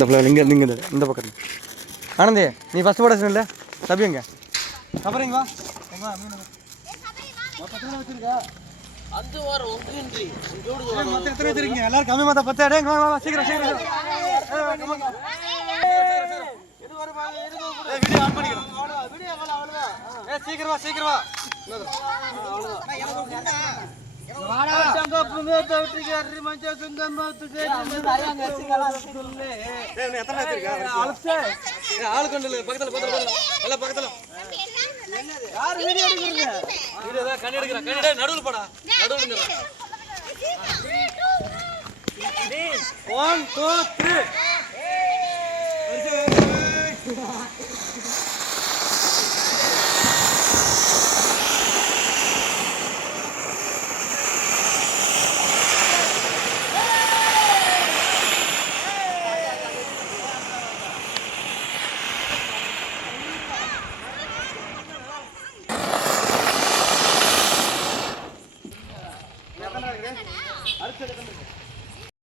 இந்த பிள்ளை இங்கே இங்கே இந்த பக்கம் ஆனந்தி நீ ஃபஸ்ட்டு போட இல்லை தப்பிங்க அப்புறம் வா வச்சிருக்கா அது வர ஒன்றின்றி மொத்தம் எத்தனை வச்சிருக்கீங்க எல்லாரும் கம்மி மொத்தம் 10 அடேங்க வா சீக்கிரம் சீக்கிரம் இது வர வீடியோ ஆன் பண்ணிக்கிறோம் வீடியோ அவ்வளவுதான் சீக்கிரம் வா சீக்கிரம் வா வாடா சங்க புங்கத்த விட்டுக்காரி மஞ்ச சுந்தம் மாத்துதே எத்தனை வச்சிருக்கா அலசே ஆளு கொண்டல பக்கத்துல எல்லாம் பக்கத்துல யார் வீடியோ எடுக்கறீங்க வீடியோ தான் கண்ணி எடுக்கற கண்ணி நடுவுல போடா நடுவுல நிற 1 2 3 அடுத்து